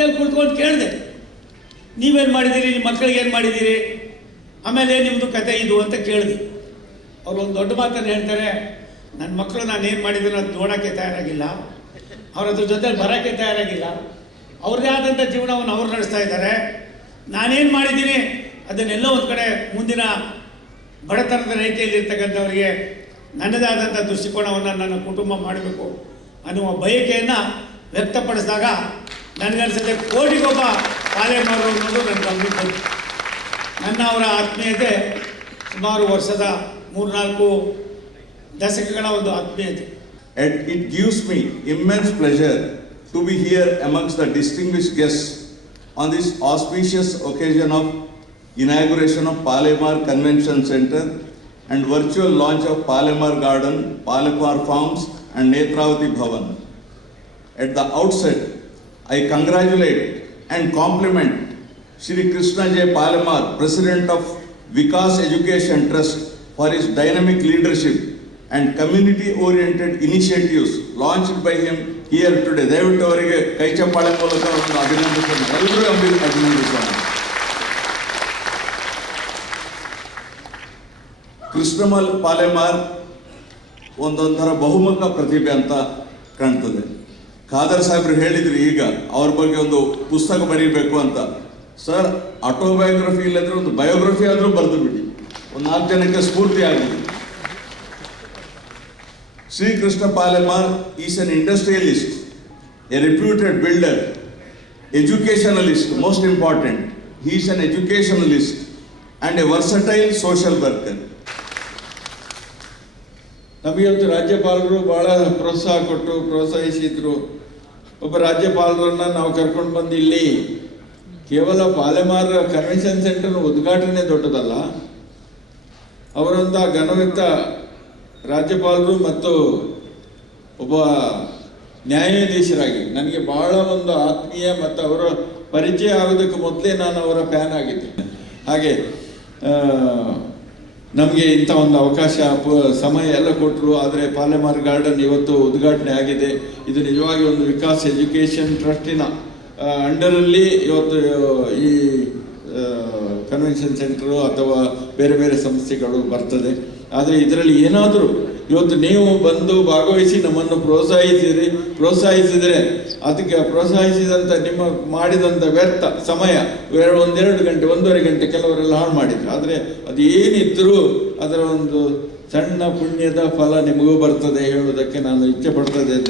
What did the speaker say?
ಪಕ್ಕದಲ್ಲಿ ಕೂತ್ಕೊಂಡು ಕೇಳಿದೆ, ನೀವೇನು ಮಾಡಿದ್ದೀರಿ, ನಿಮ್ಮ ಮಕ್ಕಳಿಗೆ ಏನು ಮಾಡಿದ್ದೀರಿ, ಆಮೇಲೆ ನಿಮ್ಮದು ಕತೆ ಇದು ಅಂತ ಕೇಳಿದೆ. ಅವ್ರು ಒಂದು ದೊಡ್ಡ ಮಾತನ್ನು ಹೇಳ್ತಾರೆ, ನನ್ನ ಮಕ್ಕಳು ನಾನು ಏನು ಮಾಡಿದ್ದೀನಿ ಅದು ನೋಡೋಕ್ಕೆ ತಯಾರಾಗಿಲ್ಲ, ಅವ್ರ ಅದ್ರ ಜೊತೆಲಿ ಬರೋಕ್ಕೆ ತಯಾರಾಗಿಲ್ಲ, ಅವ್ರದ್ದೇ ಆದಂಥ ಜೀವನವನ್ನು ಅವ್ರು ನಡೆಸ್ತಾ ಇದ್ದಾರೆ. ನಾನೇನು ಮಾಡಿದ್ದೀನಿ ಅದನ್ನೆಲ್ಲ ಒಂದು ಕಡೆ ಮುಂದಿನ ಬಡತನದ ರೇಖೆಯಲ್ಲಿರ್ತಕ್ಕಂಥವ್ರಿಗೆ ನನ್ನದೇ ಆದಂಥ ದೃಷ್ಟಿಕೋನವನ್ನು ನನ್ನ ಕುಟುಂಬ ಮಾಡಬೇಕು ಅನ್ನುವ ಬಯಕೆಯನ್ನು ವ್ಯಕ್ತಪಡಿಸಿದಾಗ ನನಗನ್ಸುತ್ತೆ ಕೋಟಿಗೊಬ್ಬ ಪಾಲೇಮಾರು ಅನ್ನೋದು ನನ್ನ ಗಮನಕ್ಕೆ ಬಂತು. ನನ್ನ ಅವರ ಆತ್ಮೀಯತೆ ಸುಮಾರು ವರ್ಷದ 3-4 ದಶಕಗಳ ಒಂದು ಆತ್ಮೀಯತೆ. And it gives me immense pleasure to be here amongst the distinguished guests on this auspicious occasion of inauguration of Palemar Convention Center and virtual launch of Palemar Garden, Palemar Farms and Netravati Bhavan. At the outset, I congratulate and compliment Shri Krishna J. Palemar, President of Vikas Education Trust, for his dynamic leadership and community-oriented initiatives launched by him here today. ದಯವಿಟ್ಟು ಅವರಿಗೆ ಕೈ ಚಪ್ಪಾಳೆ ಮೂಲಕ ಒಂದು ಅಭಿನಂದಿಸೋಣ, ಎಲ್ಲರೂ ಅಭಿನಂದಿಸೋಣ. ಕೃಷ್ಣಮಲ್ ಪಾಲೆಮಾರ್ ಒಂದೊಂಥರ ಬಹುಮುಖ ಪ್ರತಿಭೆ ಅಂತ ಕಾಣ್ತದೆ. ಖಾದರ್ ಸಾಹೇಬ್ರು ಹೇಳಿದ್ರು ಈಗ ಅವ್ರ ಬಗ್ಗೆ ಒಂದು ಪುಸ್ತಕ ಬರೀಬೇಕು ಅಂತ. ಸರ್, ಆಟೋಬಯೋಗ್ರಫಿ ಇಲ್ಲದ್ರೆ ಒಂದು ಬಯೋಗ್ರಫಿ ಆದರೂ ಬರೆದು ಬಿಡಿ, ಒಂದು 4 ಜನಕ್ಕೆ ಸ್ಫೂರ್ತಿ ಆಗಲಿ. Sri Krishna Palemar is an industrialist, a reputed builder, educationalist, most important. He is an educationalist and a versatile social worker. ನಮಗಂತೂ ರಾಜ್ಯಪಾಲರು ಭಾಳ ಪ್ರೋತ್ಸಾಹಿಸಿದ್ರು. ಒಬ್ಬ ರಾಜ್ಯಪಾಲರನ್ನು ನಾವು ಕರ್ಕೊಂಡು ಬಂದು ಇಲ್ಲಿ ಕೇವಲ ಪಾಲೆಮಾರ್ ಕನ್ವೆನ್ಷನ್ ಸೆಂಟರ್ ಉದ್ಘಾಟನೆ ದೊಡ್ಡದಲ್ಲ, ಅವರಂಥ ಘನವೆತ್ತ ರಾಜ್ಯಪಾಲರು ಮತ್ತು ಒಬ್ಬ ನ್ಯಾಯಾಧೀಶರಾಗಿ ನನಗೆ ಬಹಳ ಒಂದು ಆತ್ಮೀಯ ಮತ್ತು ಅವರ ಪರಿಚಯ ಆಗೋದಕ್ಕೆ ಮೊದಲೇ ನಾನು ಅವರ ಫ್ಯಾನ್ ಆಗಿದ್ದೆ. ಹಾಗೆ ನಮಗೆ ಇಂಥ ಒಂದು ಅವಕಾಶ ಸಮಯ ಎಲ್ಲ ಕೊಟ್ಟರು. ಆದರೆ ಪಾಲೆಮಾರ್ ಗಾರ್ಡನ್ ಇವತ್ತು ಉದ್ಘಾಟನೆ ಆಗಿದೆ. ಇದು ನಿಜವಾಗಿ ಒಂದು ವಿಕಾಸ್ ಎಜುಕೇಷನ್ ಟ್ರಸ್ಟಿನ ಅಂಡರಲ್ಲಿ ಇವತ್ತು ಈ ಕನ್ವೆನ್ಷನ್ ಸೆಂಟರು ಅಥವಾ ಬೇರೆ ಬೇರೆ ಸಂಸ್ಥೆಗಳು ಬರ್ತದೆ. ಆದರೆ ಇದರಲ್ಲಿ ಏನಾದರೂ ಇವತ್ತು ನೀವು ಬಂದು ಭಾಗವಹಿಸಿ ನಮ್ಮನ್ನು ಪ್ರೋತ್ಸಾಹಿಸಿದರೆ ಅದಕ್ಕೆ ಪ್ರೋತ್ಸಾಹಿಸಿದಂಥ ನಿಮ್ಮ ಮಾಡಿದಂಥ ವ್ಯರ್ಥ ಸಮಯ 1-2 ಗಂಟೆ 1.5 ಗಂಟೆ ಕೆಲವರೆಲ್ಲ ಹಾಳು ಮಾಡಿದ್ರು. ಆದರೆ ಅದು ಏನಿದ್ದರೂ ಅದರ ಒಂದು ಸಣ್ಣ ಪುಣ್ಯದ ಫಲ ನಿಮಗೂ ಬರ್ತದೆ ಹೇಳುವುದಕ್ಕೆ ನಾನು ಇಚ್ಛೆ ಪಡ್ತದೆ ಅಂತ